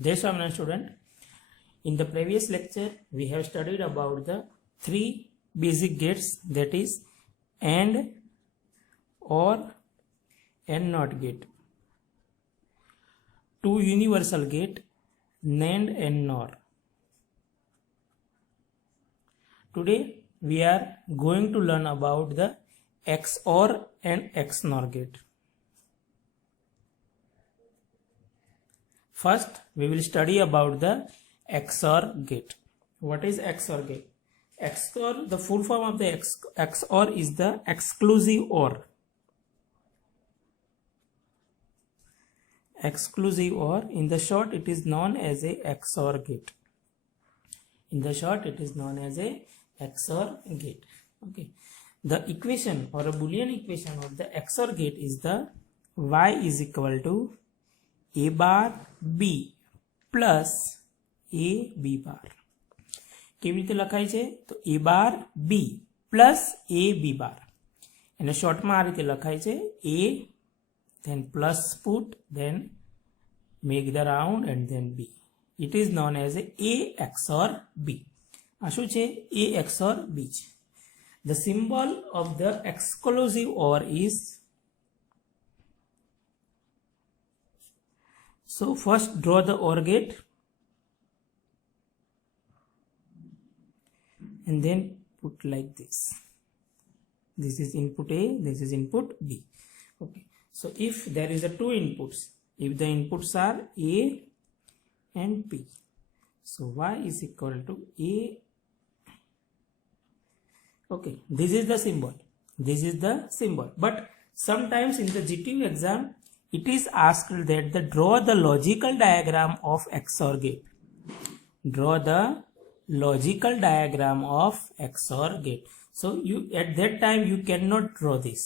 Dear Swaminarayan student, in the previous lecture we have studied about the three basic gates, that is AND, OR and NOT gate, two universal gate NAND and NOR. Today we are going to learn about the XOR and XNOR gate. First, we will study about the XOR gate. What is XOR gate? XOR, the full form of the XOR is the exclusive OR. Exclusive OR, in the short it is known as a XOR gate. In the short it is known as a XOR gate. Okay. The equation or a Boolean equation of the XOR gate is the Y is equal to A bar B plus A B bar. કેવી રીતે લખાય છે? તો A bar B plus A B bar. એને શોર્ટમાં આ રીતે લખાય છે A, then plus put, then make the round and then B. It is known as A XOR B. આ શું છે? A XOR B છે. The symbol of the exclusive OR is, so first draw the OR gate and then put like this. This is input A, this is input B. Okay. So if there is a two inputs, if the inputs are A and B, so Y is equal to A. Okay, this is the symbol. This is the symbol. But sometimes in the GTU exam, it is asked that draw the logical diagram of XOR gate. Draw the logical diagram of XOR gate. So you at that time you cannot draw this.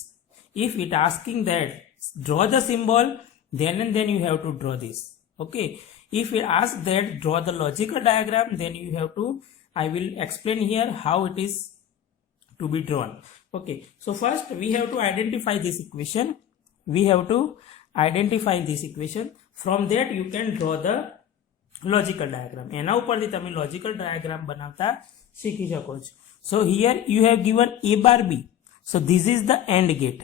If it asking that draw the symbol, then and then you have to draw this. Okay. If it asks that draw the logical diagram, then you have to, I will explain here how it is to be drawn. Okay. So first we have to identify this equation. We have to identify this equation. From that you can draw the logical diagram. એના ઉપરથી તમે logical diagram બનાવતા શીખી શકો છો. So here you have given A bar B. So this is the AND gate.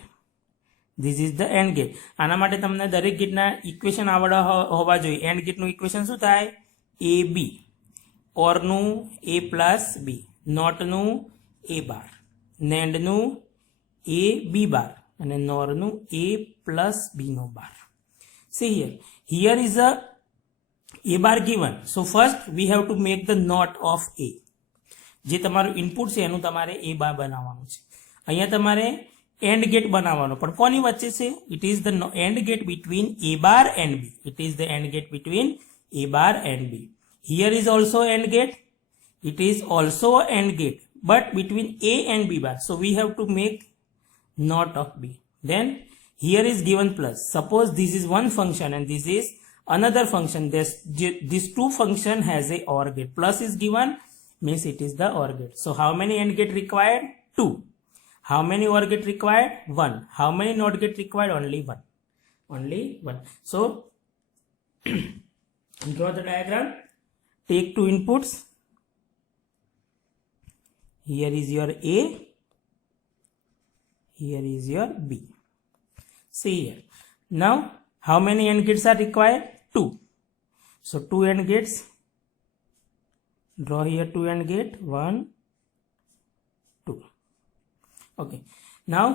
This is the AND gate. આના માટે તમને દરેક ગેટના ઇક્વેશન આવડવા હોવા જોઈએ. AND ગેટનું ઇક્વેશન શું થાય? AB. OR નું A plus B. NOT નું A bar. NAND નું A B bar. અને NOR નું A plus B no bar. See here. Here is a bar given. So first we have to make the NOT of A. જે તમારું input છે એનું તમારે A bar બનાવવાનું છે. અહીંયા તમારે AND gate બનાવવાનો. પણ કોની વચ્ચે છે? It is the AND gate between A bar and B. It is the AND gate between A bar and B. Here is also AND gate. It is also AND gate, but between A and B bar. So we have to make NOT of B. Then here is given plus. Suppose this is one function and this is another function. This two function has a OR gate. Plus is given, means it is the OR gate. So how many AND gate required? 2. How many OR gate required? 1. How many NOT gate required? Only 1. Only 1. So draw the diagram. Take two inputs. Here is your A. Here is your B. See here. Now how many AND gates are required? 2. So 2 AND gates. Draw here 2 AND gate. 1, 2. Okay. Now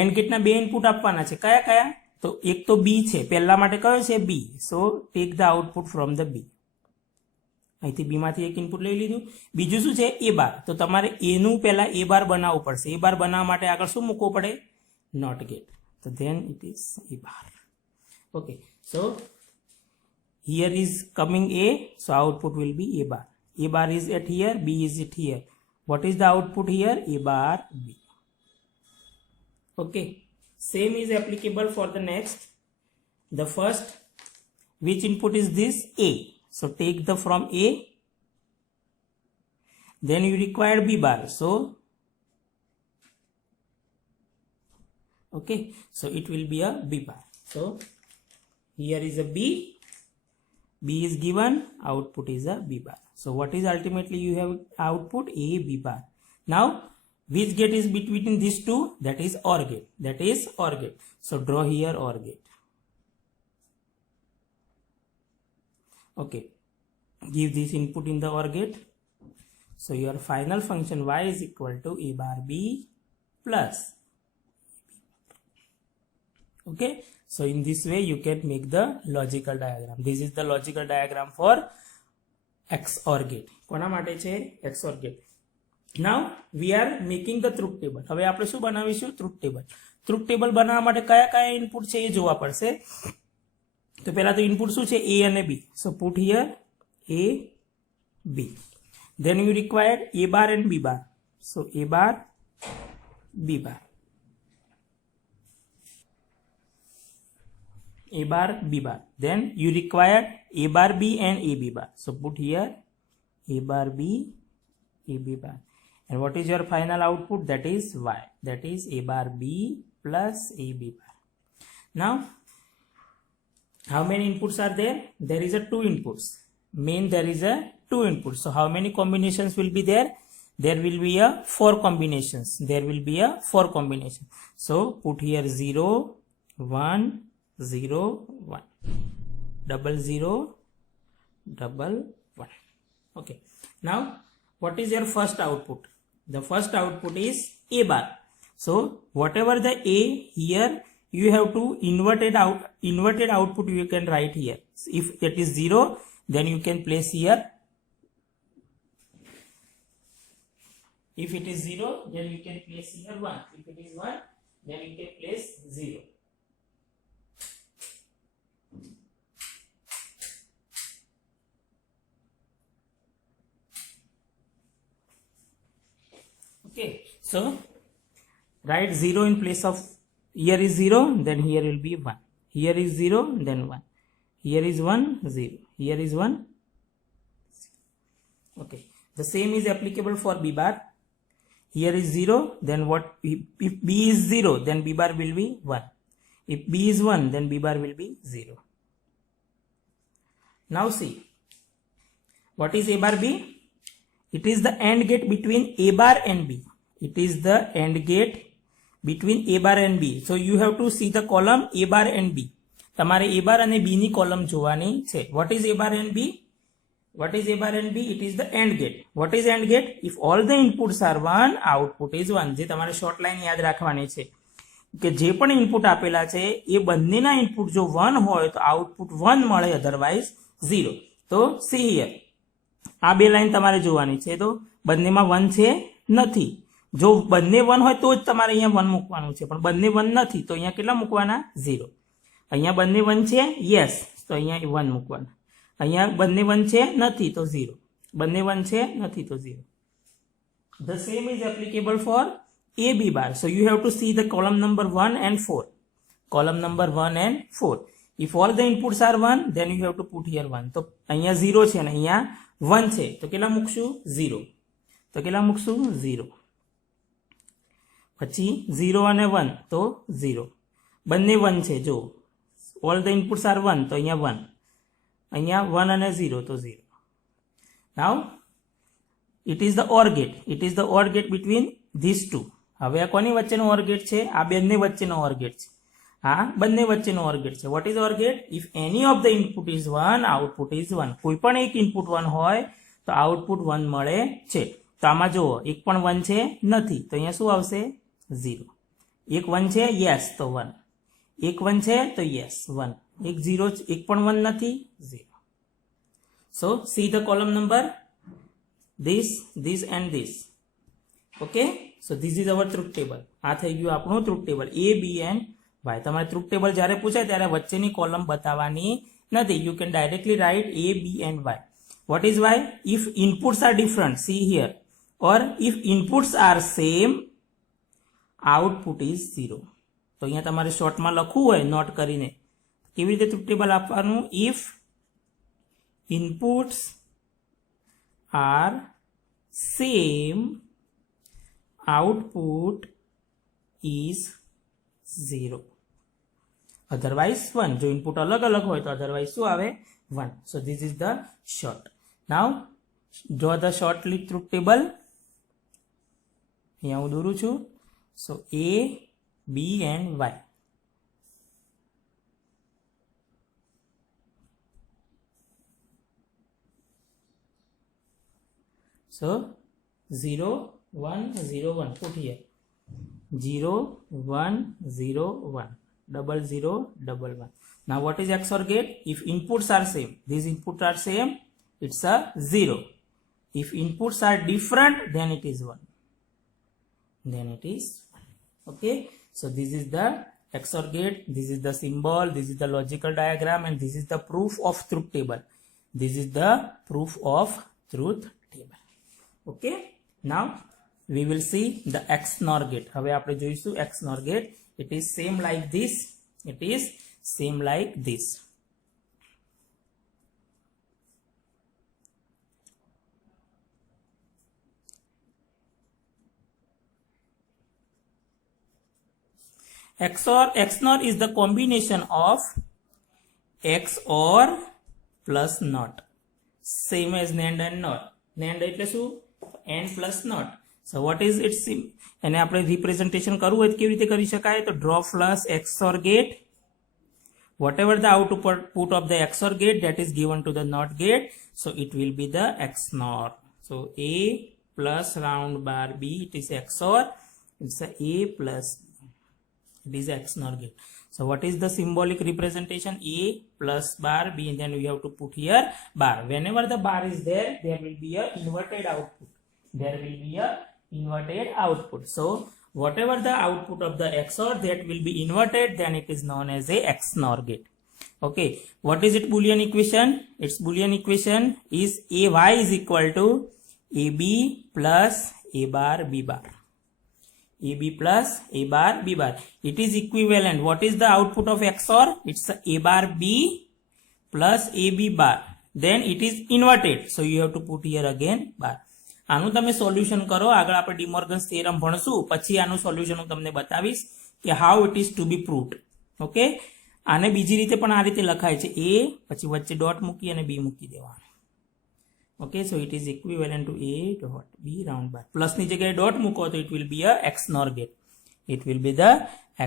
AND gate ના બે input આપવાના છે. કયા કયા? તો એક તો B છે. પહેલા માટે કયો છે? B. So take the output from the B. અહીંથી B માંથી એક ઇનપુટ લઈ લીધું. બીજું શું છે? A bar. તો તમારે A નું પહેલા A bar બનાવવું પડશે. A bar બનાવવા માટે આગળ શું મૂકવો પડે? NOT gate. So then it is A bar. Okay. So here is coming A. So output will be A bar. A bar is at here. B is at here. What is the output here? A bar B. Okay. Same is applicable for the next. The first, which input is this? A. So take the from A. Then you require B bar. So okay. So it will be a B bar. So here is a B B is given, output is a B bar. So what is ultimately you have output A B bar. Now which gate is between these two? That is OR gate. That is OR gate. So draw here OR gate. Okay. Give this input in the OR gate. So your final function y is equal to A bar B plus. Okay. So in this way you can make the logical diagram. This is the logical diagram for XOR gate. કોના માટે છે? XOR gate. Now we are making the truth table. હવે આપણે શું બનાવીશું? truth table. truth table બનાવવા માટે કયા ઇનપુટ છે એ જોવા પડશે. તો પહેલા તો ઇનપુટ શું છે? A અને B. So put here A B. Then you require A bar and B bar. So A bar B bar. A bar B bar. Then you require A bar B and A B bar. So put here A bar B A B bar. And what is your final output? That is Y. That is A bar B plus A B bar. Now how many inputs are there? There is a 2 inputs. Main there is a 2 inputs. So how many combinations will be there? There will be a 4 combinations. There will be a 4 combinations. So put here 0 1 0 1 double 0 double 1. Okay. Now what is your first output? The first output is A bar. So whatever the A here, you have to inverted output you can write here. If it is 0, then you can place here. If it is 0, then you can place here 1. If it is 1, then you can place 0. Okay, so write 0 in place of, here is 0, then here will be 1. Here is 0, then 1. Here is 1, 0. Here is 1. Okay, the same is applicable for B bar. Here is 0, then what? If B is 0, then B bar will be 1. If B is 1, then B bar will be 0. Now see, what is A bar B? It is the AND gate between A bar and B. It is the AND gate between A bar and B. So you have to see the column A bar and B. તમારે A bar અને B ની column જોવાની છે. What is A bar and B? What is A bar and B? It is the AND gate. What is AND gate? If all the inputs are 1, output is 1. જે તમારે short line યાદ રાખવાની છે કે જે પણ ઇનપુટ આપેલા છે એ બંનેના ઇનપુટ જો 1 હોય તો આઉટપુટ 1 મળે, અધરવાઇઝ 0. તો see here, આ બે લાઈન તમારે જોવાની છે. તો બંનેમાં 1 છે નથી. જો બંને 1 હોય તો જ તમારે અહીંયા 1 મૂકવાનું છે, પણ બંને 1 નથી તો અહીંયા કેટલા મૂકવાના? 0. અહીંયા બંને 1 છે, યસ, તો અહીંયા 1 મૂકવાના. અહીંયા બંને 1 છે નથી તો 0. બંને 1 છે નથી તો 0. The same is applicable for A B bar. So you have to see the column number 1 and 4. Column number 1 and 4. If all the inputs are 1, then you have to put here 1. તો અહીંયા 0 છે અને અહીંયા 1 છે તો કેટલા મૂકશું? 0. તો કેટલા મૂકશું? 0. પછી 0 અને 1 તો 0. બંને 1 છે. જો all the inputs are 1 તો અહીંયા 1. અહીંયા 1 અને 0 તો 0. Now it is the OR gate. It is the OR gate between these two. હવે આ કોની વચ્ચેનો OR gate છે? આ બંને વચ્ચેનો OR gate છે. આ બંને વચ્ચેનો OR gate છે. What is OR gate? If any of the input is 1, output is 1. કોઈ પણ એક ઇનપુટ 1 હોય તો આઉટપુટ 1 મળે છે. તો આમાં જુઓ, એક પણ 1 છે નથી તો અહીંયા શું આવશે? 0. એક 1 છે, યસ, તો 1. એક 1 છે તો યસ, 1. એક 0, એક પણ 1 નથી, 0. So see the column number, this and this. Okay, so this is our truth table. આ થઈ ગયું આપણું truth table A, B and Y. તમારે truth table જ્યારે પૂછાય ત્યારે વચ્ચેની કોલમ બતાવવાની નથી. You can directly write A, B and Y. What is Y? If inputs are different, see here, or if inputs are same, output is 0. તો અહીંયા તમારે શોર્ટમાં લખવું હોય નોટ કરીને કેવી રીતે truth table આપવાનું? If inputs are same, output is 0. Otherwise 1. જો ઇનપુટ અલગ અલગ હોય તો અધરવાઇઝ શું આવે? 1. So this is the short. Now draw the shortly truth table. Here હું દોરું છું. So A, B and Y. So 0, 1, 0, 1. Put here 0, 1, 0, 1. 0, 0, 1, 1. Now what is XOR gate? If inputs are same, these inputs are same, it's a 0. If inputs are different, then it is 1. Then it is 1. Okay. So this is the XOR gate. This is the symbol. This is the logical diagram, and this is the proof of truth table. This is the proof of truth table. Okay. Now we will see the XNOR gate. હવે આપણે જોઈશું XNOR gate. It is same like this. It is same like this. XNOR is the combination of XOR plus NOT. Same as NAND and NOT. NAND એટલે શું? AND plus NOT. So what is its એને આપણે representation કરવું હોય તો કેવી રીતે કરી શકાય? તો draw plus XOR gate. Whatever the output of the XOR gate, that is given to the NOT gate. So it will be the XNOR. So A plus round bar B, it is XOR. It's a A plus B. It is XNOR gate. So what is the symbolic representation? A plus bar B, and then we have to put here bar. Whenever the bar is there, there will be a inverted output. There will be a inverted output. So whatever the output of the XOR that will be inverted, then it is known as a XNOR gate. Okay. What is it Boolean equation? Its Boolean equation is AY is equal to AB plus A bar B bar. AB plus A bar B bar. It is equivalent. What is the output of XOR? It's A bar B plus AB bar. Then it is inverted. So you have to put here again bar. આનું તમે solution કરો. આગળ આપણે ડિમોર્ગન્સ theorem ભણશું, પછી આનું solution હું તમને બતાવીશ કે how it is to be proved. Okay. આને બીજી રીતે પણ આ રીતે લખાય છે, A પછી વચ્ચે ડોટ મૂકી અને B મૂકી દેવાનું. Okay. So it is equivalent to A dot B round bar. પ્લસની જગ્યાએ ડોટ મૂકો તો it will be a XNOR gate. It will be the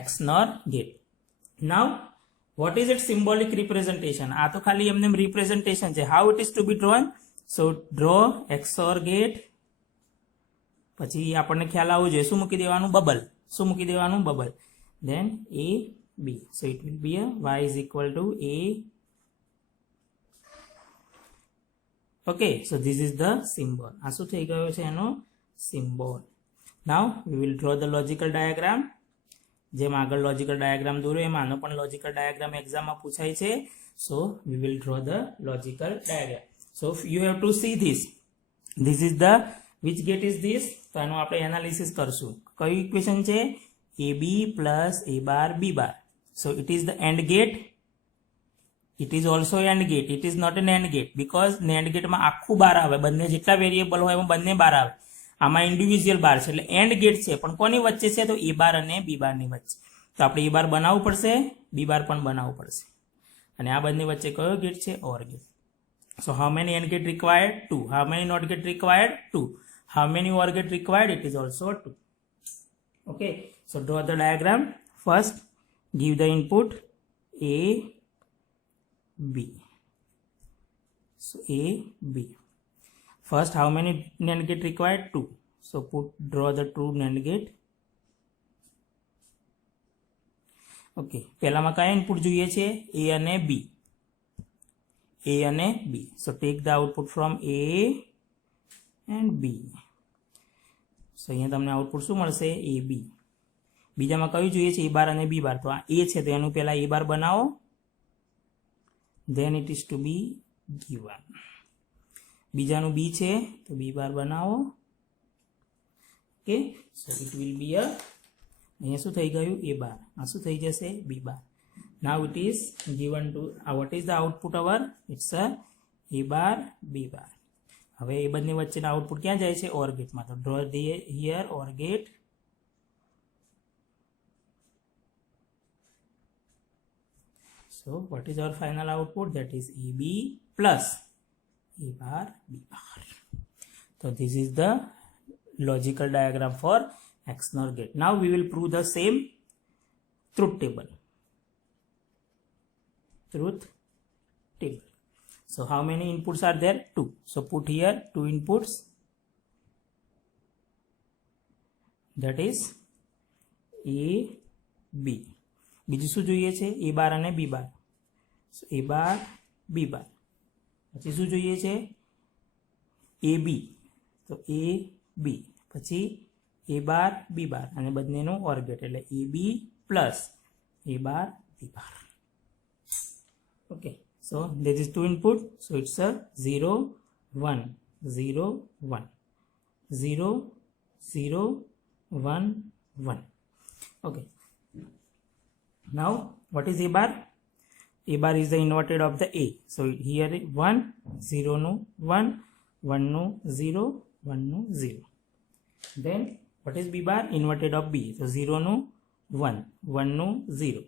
XNOR gate. Now what is its symbolic representation? આ તો ખાલી એમને representation છે. How it is to be drawn? So draw XOR gate. પછી આપણને ખ્યાલ આવવો જોઈએ શું મૂકી દેવાનું? બબલ. શું મૂકી દેવાનું? Bubble. Then A B. So it will be a Y is equal to A. Okay. So this is the symbol. આ શું થઈ ગયો છે એનો symbol. Now we will draw the logical diagram. જેમ આગળ logical diagram દોર્યો એમ આનો પણ logical diagram એક્ઝામમાં પૂછાય છે. So we will draw the logical diagram. So you have to see this. This is the, which gate is this? તો આનું આપણે એનાલિસિસ કરશું. કયું ઇક્વેશન છે? AB plus A bar B bar. So it is the AND gate. It is also AND gate. It is not an AND gate because NAND gate માં આખું બાર આવે. બંને જેટલા વેરિયેબલ હોય એમાં બંને બાર આવે. આમાં ઇન્ડિવિજ્યુઅલ બાર છે એટલે AND ગેટ છે. પણ કોની વચ્ચે છે? તો A બાર અને B બારની વચ્ચે. તો આપણે A બાર બનાવવું પડશે, B બાર પણ બનાવવું પડશે. અને આ બંને વચ્ચે કયો ગેટ છે? OR gate. So how many AND gate required? 2. How many NOT gate required? 2. How many OR gate required? It is also 2. Okay. So draw the diagram. First give the input A B. So A B. First how many NAND gate required? 2. So draw the 2 NAND gate. Okay. પહેલામાં કયા input જોઈએ છે? A અને B. A અને B. So take the output from A and B. So અહીંયા તમને output શું મળશે? AB. બીજામાં કયું જોઈએ છે? A બાર અને B બાર. તો આ A છે તો એનું પહેલા A બાર બનાવો. Then it is to be given. બીજાનું B છે તો B બાર બનાવો. Okay. So it will be a, અહીંયા શું થઈ ગયું? A બાર. આ શું થઈ જશે? B bar. Now it is given to, what is the output our? It's a A bar B bar. હવે એ બંને વચ્ચેના આઉટપુટ ક્યાં જાય છે? OR ગેટમાં. તો draw here OR gate. So So what is our final output? That is AB plus A bar B bar. So this is the logical diagram for XNOR gate. Now we will prove the same truth table. Truth table. So how many inputs are there? 2. So put here 2 inputs. That is A, B. બીજું શું જોઈએ છે? A બાર અને B bar. So A bar, B બાર. પછી શું જોઈએ છે? AB. તો A, B. પછી A બાર, B બાર. અને બંનેનો OR ગેટ એટલે AB plus A bar, B bar. Okay. So this is 2 input. So it's a 0, 1, 0, 1. 0, 0, 1, 1. Okay. Now what is A bar? A bar is the inverted of the A. So here 1, 0 no 1, 1 no 0, 1 no 0. Then what is B bar? Inverted of B. So 0 no 1, 1 no 0,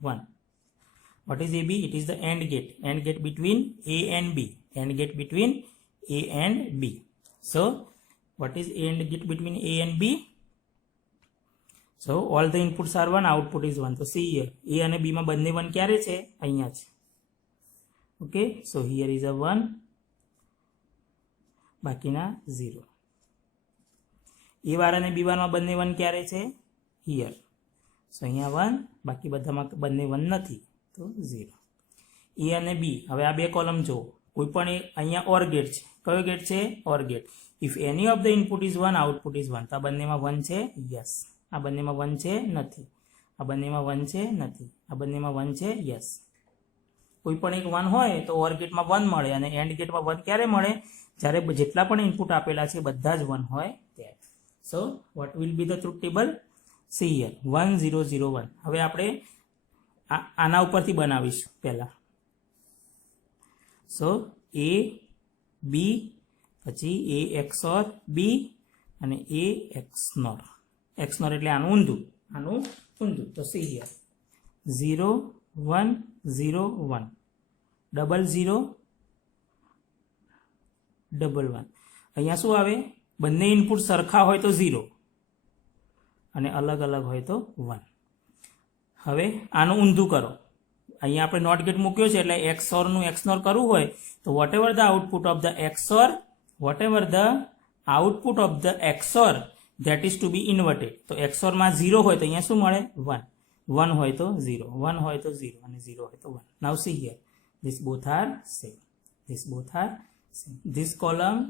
1. What is AB? It is the AND gate. AND gate between A and B. AND gate between A and B. So what is AND gate between A and B? So all the inputs are 1, output is 1. So see here, A and B માં બંને 1 ક્યારે છે? અહીંયા છે. Okay, so here is a 1, બાકીના 0. A વાર અને B વારમાં બંને 1 ક્યારે છે? Here. So અહીંયા 1, બાકી બધામાં બંને 1 નથી, તો 0. A અને B, હવે આ બે કોલમ જો, કોઈ પણ અહીંયા OR ગેટ છે. કયો ગેટ છે? OR gate. If any of the input is 1, output is 1. તો આ બંનેમાં 1 છે? Yes. આ બંનેમાં 1 છે? નથી. આ બંનેમાં 1 છે? નથી. આ બંનેમાં 1 છે? યસ. કોઈ પણ એક 1 હોય તો OR ગેટમાં 1 મળે અને AND ગેટમાં 1 ક્યારે મળે? જ્યારે જેટલા પણ ઇનપુટ આપેલા છે બધા જ 1 હોય ત્યારે. So what will be the truth table? C here 1 0 0 1. હવે આપણે આના ઉપરથી બનાવીશું પહેલા. સો A B પછી A XOR B અને A XNOR. XNOR એટલે આનું ઊંધું, આનું ઊંધું. તો સી હિયર 0 1 0 1, 0 0 1 1. અહીંયા શું આવે? બંને ઇનપુટ સરખા હોય તો 0 અને અલગ અલગ હોય તો 1. હવે આનું ઊંધું કરો. અહીંયા આપણે નોટ ગેટ મૂક્યો છે એટલે XOR નું XNOR કરવું હોય તો whatever the output of the XOR, whatever the output of the XOR, that is to be inverted. તો XOR માં 0 હોય તો અહીંયા શું મળે? 1. 1 હોય તો 0, 1 હોય તો 0 અને 0 હોય તો 1. Now see here, these both are same. These both are same. This column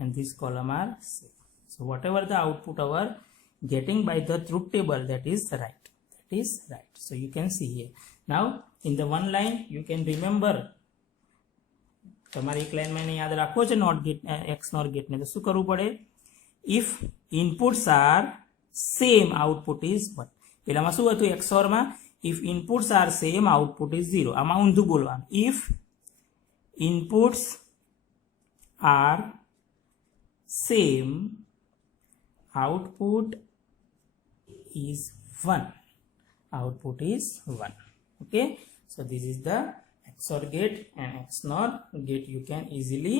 and this column are same. So whatever the output our getting by the truth table, that is right. That is right. So you can see here. Now in the one line you can remember. તમારે એક લાઈનમાં એને યાદ રાખવો છે not gate XNOR ગેટને. તો શું કરવું પડે? If inputs are same, output is 1. પેલામાં શું હતું XOR માં? If inputs are same, output is 0. આમાં ઊંધું બોલવાનું. If inputs are same, output is 1. Output is 1. Okay. So this is the XOR gate and XNOR gate. You can easily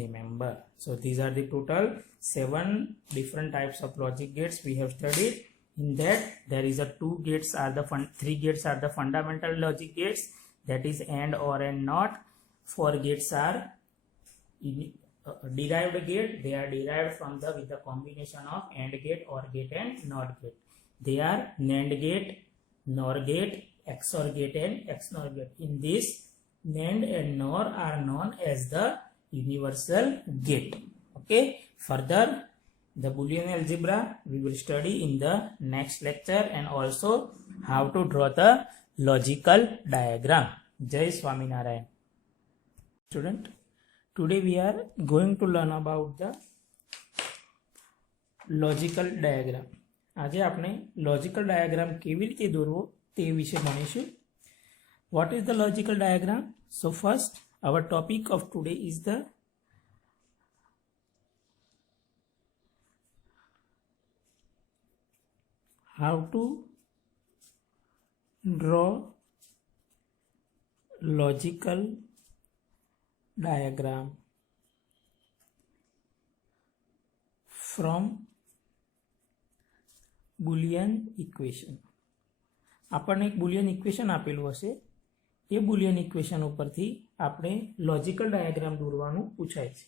remember. So these are the total 7 different types of logic gates we have studied. In that there is a 3 gates are the fundamental logic gates, that is AND, OR and NOT. 4 gates are derived gate. They are derived from with the combination of AND gate, OR gate and NOT gate. They are NAND gate, NOR gate, XOR gate and XNOR gate. In this, NAND and NOR are known as the universal gate. Okay. Further, the Boolean algebra we will study in the next lecture, and also how to draw the logical diagram. Jai Swaminarayan. Student, today we are going to learn about the logical diagram. આજે આપણે logical diagram કેવી રીતે દોરવો તે વિશે ભણીશું. What is the logical diagram? So first, our topic of today is the how to draw logical diagram from boolean equation. આપણને એક Boolean equation આપેલું હશે, એ બુલિયન ઇક્વેશન ઉપરથી આપણે લોજિકલ ડાયાગ્રામ દોરવાનું પૂછાય છે.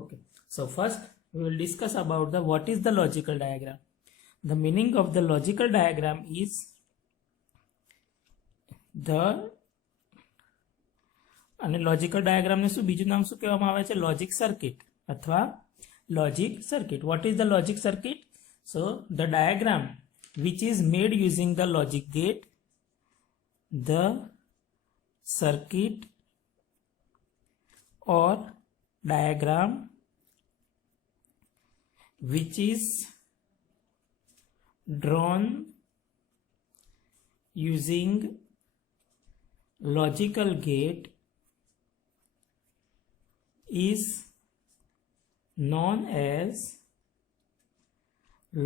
Okay, so first we will discuss about the what is the logical diagram. The meaning of the logical diagram is the અને લોજિકલ ડાયાગ્રામને શું બીજું નામ શું કહેવામાં આવે છે? લોજિક સર્કિટ અથવા logic circuit. What is the logic circuit? So the diagram which is made using the logic gate, the circuit or diagram which is drawn using logical gate is known as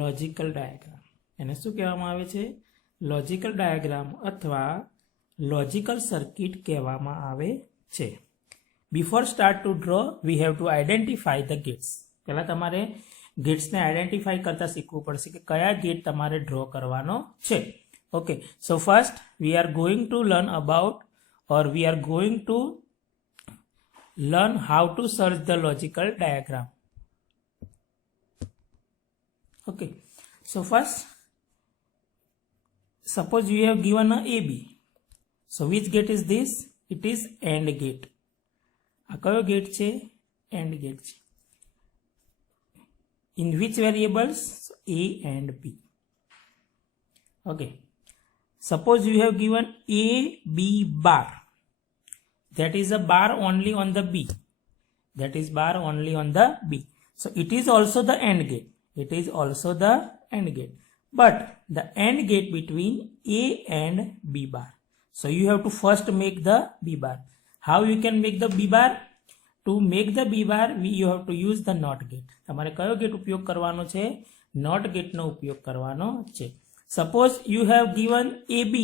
logical diagram. એને શું કહેવામાં આવે છે? Logical diagram અથવા logical circuit કહેવામાં આવે છે. Before start to draw we have to identify the gates. પહેલાં તમારે ગેટ્સને આઈડેન્ટિફાઈ કરતા શીખવું પડશે કે કયા ગેટ તમારે ડ્રો કરવાનો છે. Okay, so first we are going to learn about or we are going to learn how to search the logical diagram. Okay, so first suppose you have given a AB. So which gate is this? It is AND gate. આ કયો gate છે? AND gate છે. In which variables? So A and B. Okay. Suppose you have given A, B bar. That is a bar only on the B. That is bar only on the B. So it is also the AND gate. It is also the AND gate. But the AND gate between A and B bar. So you have to first make the B bar. How you can make the B bar? To make the B bar, you have to use the NOT gate. તમારે કયો gate ઉપયોગ કરવાનો છે? NOT ગેટનો ઉપયોગ કરવાનો છે. Suppose you have given AB.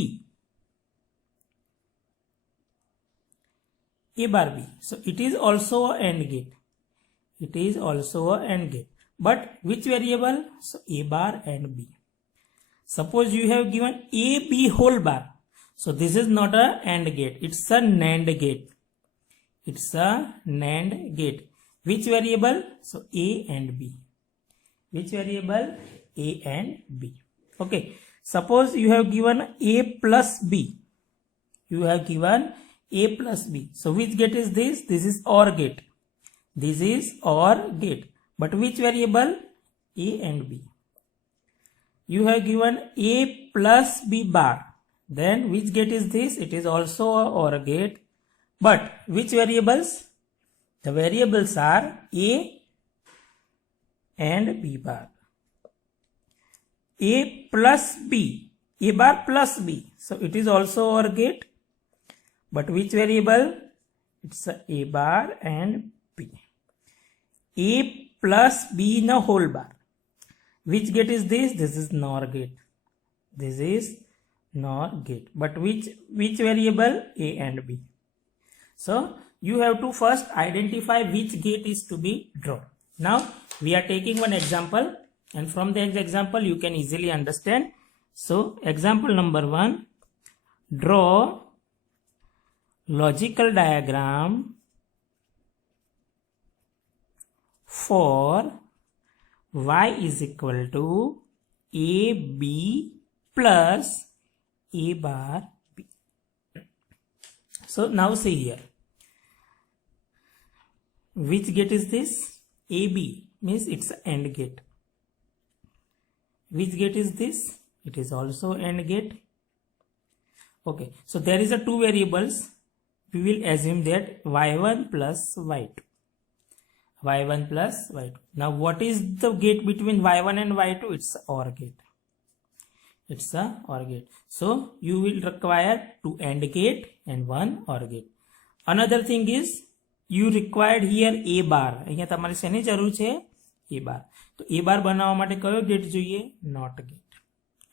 A bar B. So it is also a AND gate. It is also a AND gate. But which variable? So A bar and B. Suppose you have given A B whole bar. So this is not a AND gate. It's a NAND gate. It's a NAND gate. Which variable? So A and B. Which variable? A and B. Okay. Suppose you have given A plus B. You have given A plus B. So which gate is this? This is OR gate. This is OR gate. But which variable? A and B. You have given A plus B bar. Then which gate is this? It is also a OR gate. But which variables? The variables are A and B bar. A plus B. A bar plus B. So it is also OR gate. But which variable? It's A bar and B. A plus B in a whole bar. Which gate is this? This is NOR gate. This is NOR gate. But which variable? A and B. So you have to first identify which gate is to be drawn. Now we are taking one example, and from that example you can easily understand. So example number 1, draw logical diagram for y is equal to AB plus A bar B. So now see here. Which gate is this? AB means it's an AND gate. Which gate is this? It is also AND gate. Okay, so there is a two variables. We will assume that y1 plus y2. y1 plus y2. Now what is the gate between y1 and y2? It's a OR gate. It's a OR gate. So you will require two AND gate and one OR gate. Another thing is you required here A bar. અહીંયા તમારે શેની જરૂર છે? A bar. તો A bar બનાવવા માટે કયો gate જોઈએ? NOT gate.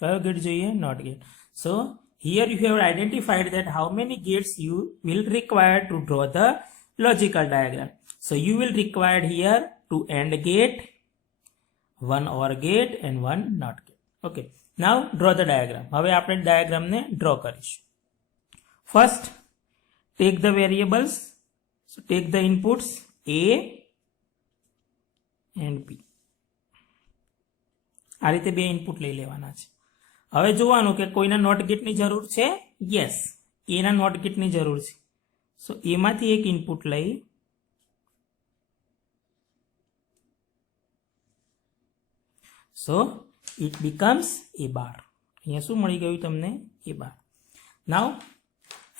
કયો ગેટ જોઈએ? NOT gate. So here you have identified that how many gates you will require to draw the logical diagram. So you will require here 2 AND gate, 1 OR gate and 1 NOT gate. Okay. Now draw the diagram. હવે આપણે diagram ને draw કરીશું. First, take the variables. So take the inputs A and B. આ રીતે બે input લઈ લેવાના છે. હવે જોવાનું કે કોઈના નોટ ગેટની જરૂર છે. યસ, એના નોટ ગેટની જરૂર છે. સો એમાંથી એક ઇનપુટ લઈ so it becomes a bar. અહીંયા શું મળી ગયું તમને? a bar. Now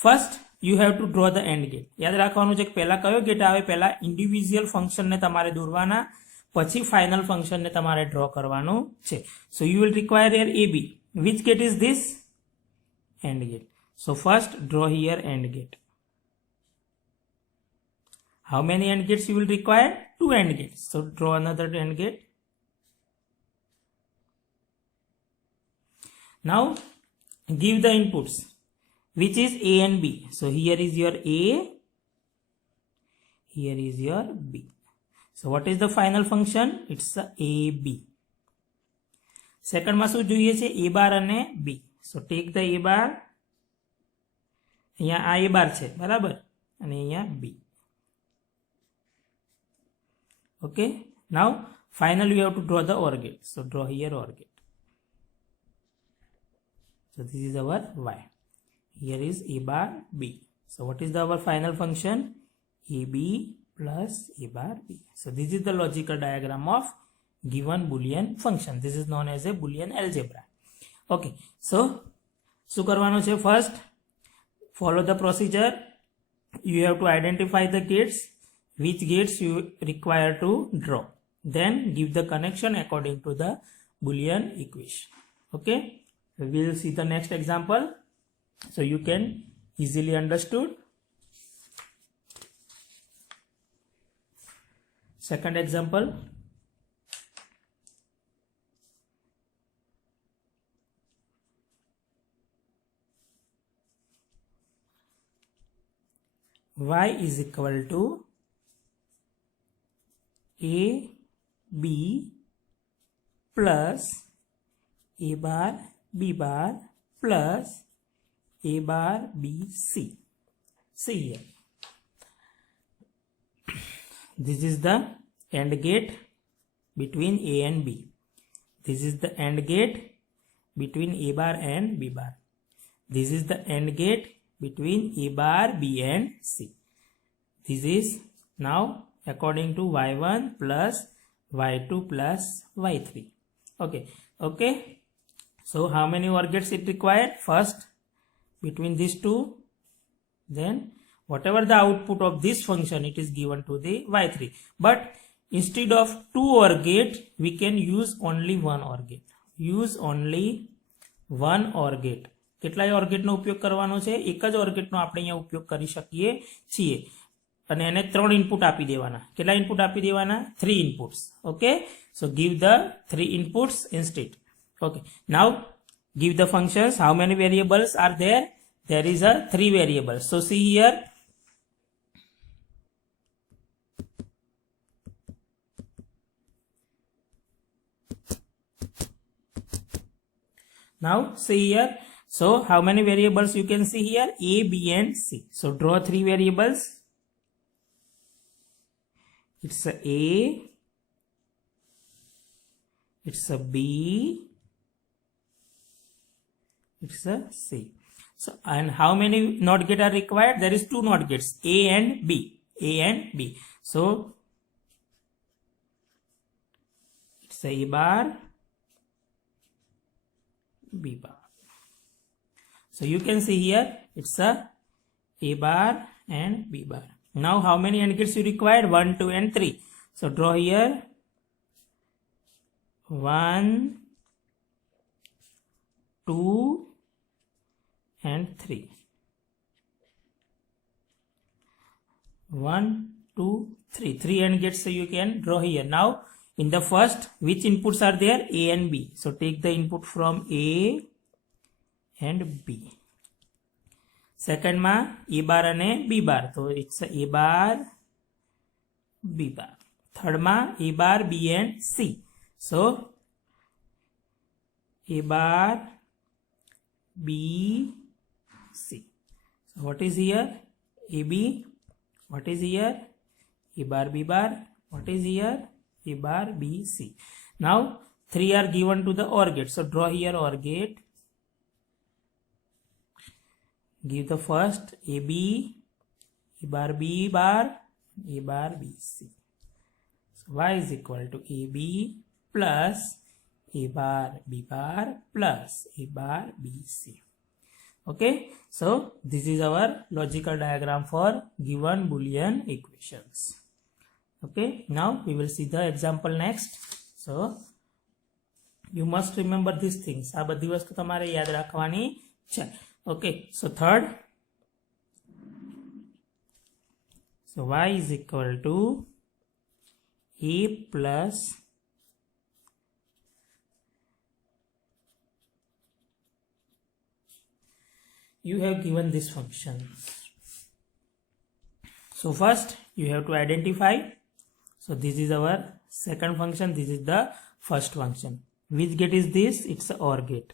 first you have to draw the AND gate. યાદ રાખવાનું છે કે પહેલા કયો ગેટ આવે? પહેલા ઇન્ડિવિડ્યુઅલ ફંક્શનને તમારે દોરવાના, પછી ફાઇનલ ફંક્શનને તમારે ડ્રો કરવાનું છે. So you will require here AB. Which gate is this? AND gate. So first draw here AND gate. How many AND gates you will require? 2 AND gates. So draw another AND gate. Now give the inputs, which is A and B. So here is your A, here is your B. So what is the final function? It's a AB. Second માં શું જોઈએ છે? A bar અને B. So take the A bar. અહીંયા આ A bar છે, બરાબર? અને અહીંયા B. Okay. Now finally you have to draw the OR gate. So draw here OR gate. So this is our Y. Here is A bar B. So what is our final function? AB plus A bar B. So this is the logical diagram of given Boolean function. This is known as a Boolean algebra. Okay. So શું કરવાનું છે? First follow the procedure. You have to identify the gates, which gates you require to draw. Then give the connection according to the Boolean equation. Okay. We will see the next example so you can easily understood. Second example. Y is equal to A B plus A bar B bar plus A bar B C. See here. This is the AND gate between A and B. This is the AND gate between A bar and B bar. This is the AND gate between A bar B and C. This is now according to Y1 plus Y2 plus Y3. Okay. Okay. So how many OR gates it required? First between these two, then whatever the output of this function, it is given to the Y3. But instead of 2 OR gate, we can use only 1 OR gate. Use only 1 OR gate. કેટલાય OR gate નો ઉપયોગ કરવાનો છે? એક જ OR gate નો આપણે અહીંયા ઉપયોગ કરી શકીએ છીએ. અને એને 3 ઇનપુટ આપી દેવાના. કેટલા ઇનપુટ આપી દેવાના? 3 inputs. Okay. So give the 3 inputs instead. Okay. Now give the functions. How many variables are there? There is a 3 variables. So see here. Now see here. So how many variables you can see here? A, B and C. So draw 3 variables. It's a A, it's a B, it's a C. So and how many NOT gates are required? There is 2 NOT gates, A and B. A and B. So it's a bar, B bar. So you can see here it's a bar and B bar. Now how many AND gates you require? 1, 2 and 3. So draw here 1, 2 and 3. 1, 2, 3. 3 AND gates so you can draw here. Now in the first, which inputs are there? A and B. So take the input from A and B. સેકન્ડમાં એ બાર અને b bar, તો it's a bar b bar. થર્ડમાં a bar b and c, so a bar b c. So what is here? ab. What is here? a bar b bar. What is here? a bar b c. Now 3 are given to the OR gate, so draw here OR gate. Give the first ab, a bar b bar, a bar b c. So y is equal to ab plus a bar b bar plus a bar b c. Okay, so this is our logical diagram for given Boolean equations. Okay, now we will see the example next. So you must remember these things. આ બધી વસ્તુ તમારે યાદ રાખવાની છે. Okay, so third, so y is equal to a plus you have given this function. So first you have to identify. So this is our second function, this is the first function. Which gate is this? It's a OR gate.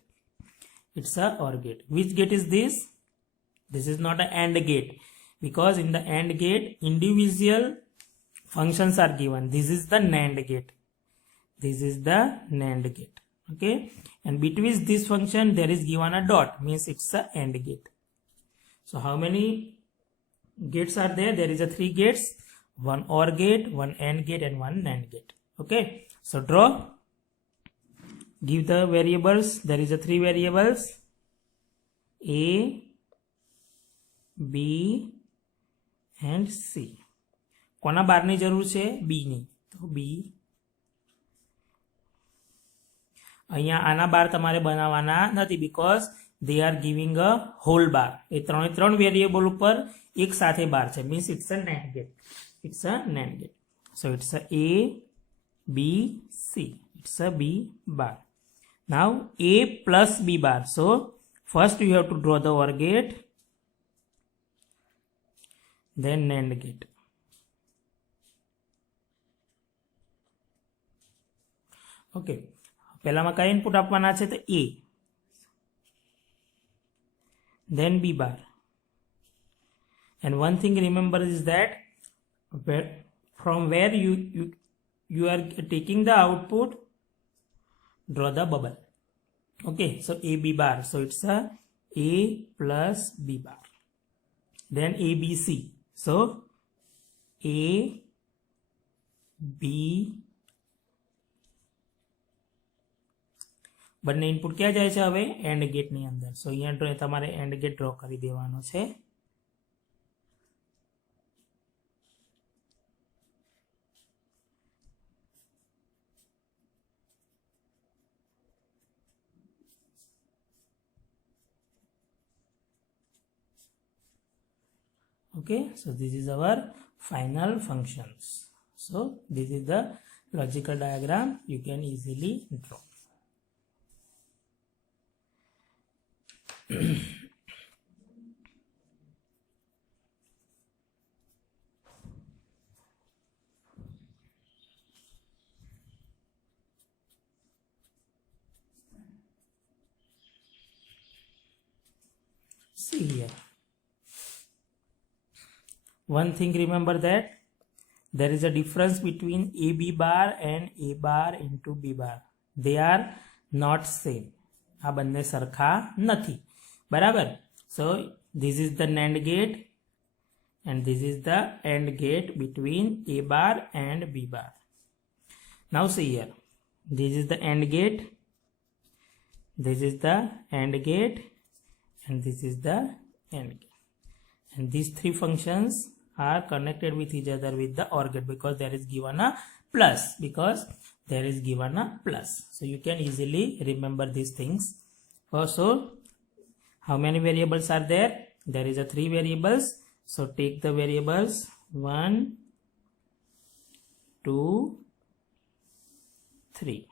It's a OR gate. Which gate is this? This is not an AND gate, because in the AND gate individual functions are given. This is the NAND gate. This is the NAND gate. Okay, and between this function there is given a dot, means it's a AND gate. So how many gates are there? There is a 3 gates, one OR gate, one AND gate and one NAND gate. Okay, so draw, give the variables. There is a 3 variables, a, b and c. કોના બારની જરૂર છે? b ની, તો b. અહીંયા આના બાર તમારે બનાવવાના નથી, because they are giving a whole bar. એ ત્રણ વેરિયેબલ ઉપર એક સાથે બાર છે, means it's a NAND gate. It's a NAND gate. So it's a a b c. It's a b bar. Now a plus b bar. So first you have to draw the OR gate, then NAND gate. Okay, પહેલામાં કઈ input આપવાના છે? તો a, then b bar. And one thing remember is that from where you are taking the output, draw the bubble. Okay, so a b bar, so it's a plus b bar. Then a b c, so a b, બંને input ક્યાં જાય છે હવે? And ગેટની અંદર. સો અહીંયા તમારે and gate draw કરી દેવાનો છે. Okay, so this is our final functions. So this is the logical diagram you can easily draw. See here, one thing remember that there is a difference between ab bar and a bar into b bar. They are not same. આ બંને સરખા નથી, બરાબર? So this is the NAND gate and this is the AND gate between a bar and b bar. Now see here, this is the AND gate, this is the AND gate and this is the AND gate, and these 3 functions are connected with each other with the OR gate, because there is given a plus, so you can easily remember these things. Also, how many variables are there? There is a 3 variables, so take the variables 1, 2, 3.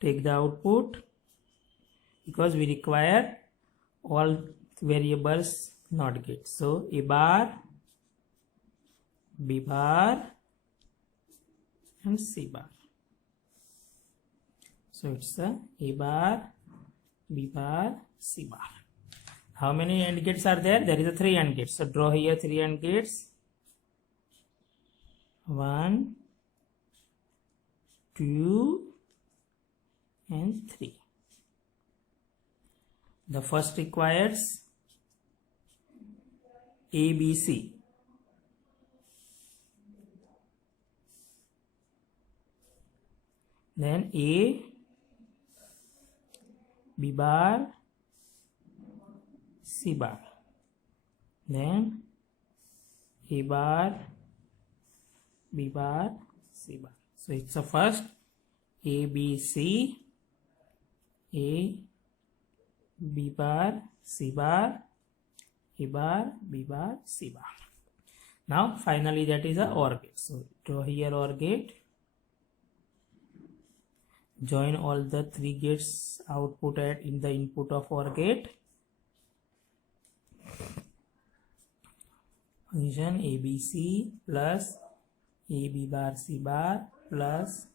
Take the output, because we require all variables not get. So A bar, B bar and C bar. So it's a bar, B bar, C bar. How many AND gates are there? There is a 3 AND gates. So draw here 3 AND gates. 1, 2 and 3. The first requires ABC. Then A, B bar, C bar. Then A bar, B bar, C bar. So it's the first A, B, C, A, B bar, C bar, A bar, B bar, C bar. Now finally that is a OR gate. So draw here OR gate. Join all the 3 gates output in the input of OR gate. Function ABC plus AB bar C bar plus.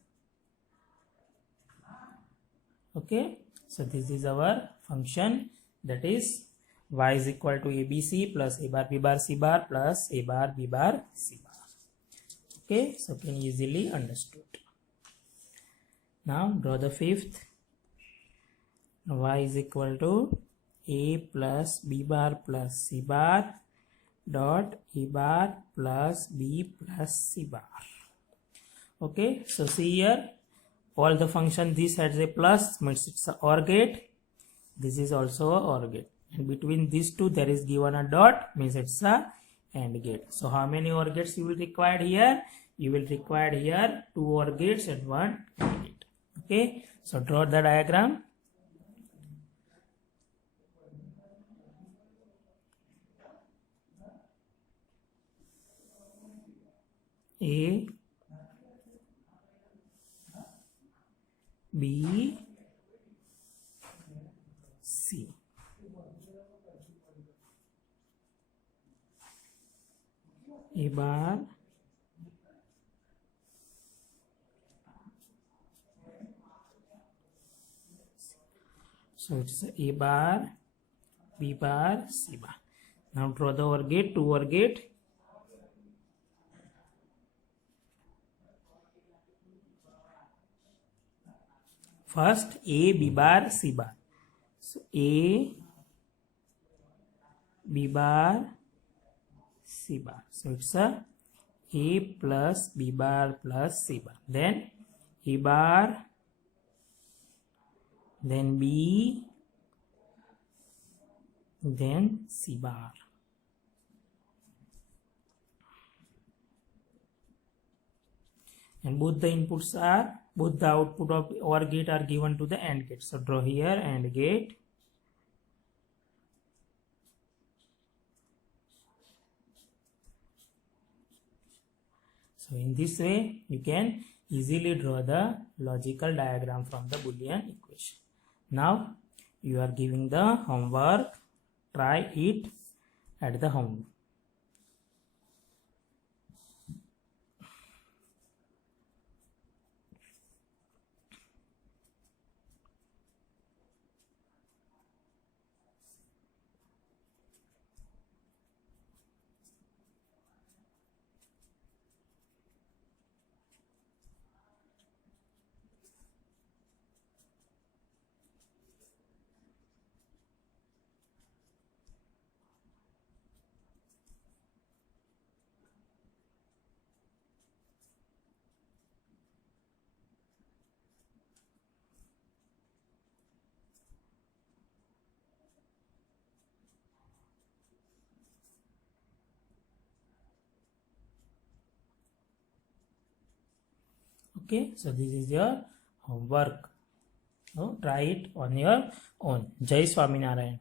Okay, so this is our function, that is y is equal to ABC plus A bar B bar C bar plus A bar B bar C bar. Okay, so can easily understood. Now draw the fifth. Y is equal to A plus B bar plus C bar dot A bar plus B plus C bar. Okay, so see here, all the function, this has a plus, means it's a OR gate. This is also a OR gate, and between these two there is given a dot, means it's a AND gate. So how many OR gates you will require here? You will require here 2 OR gates and 1 AND gate. Okay, so draw the diagram. A, B, C. A bar, so it's A bar, B bar, C bar. Now draw the OR gate, 2 OR gate. First A, B bar, C bar. So A, B bar, C bar. So it's a A plus B bar plus C bar. Then A bar, then B, then C bar. And both the output of OR gate are given to the AND gate. So draw here AND gate. So in this way you can easily draw the logical diagram from the Boolean equation. Now you are giving the homework. Try it at the home. Okay, so this is your homework. So try it on your own. Jai Swaminarayan.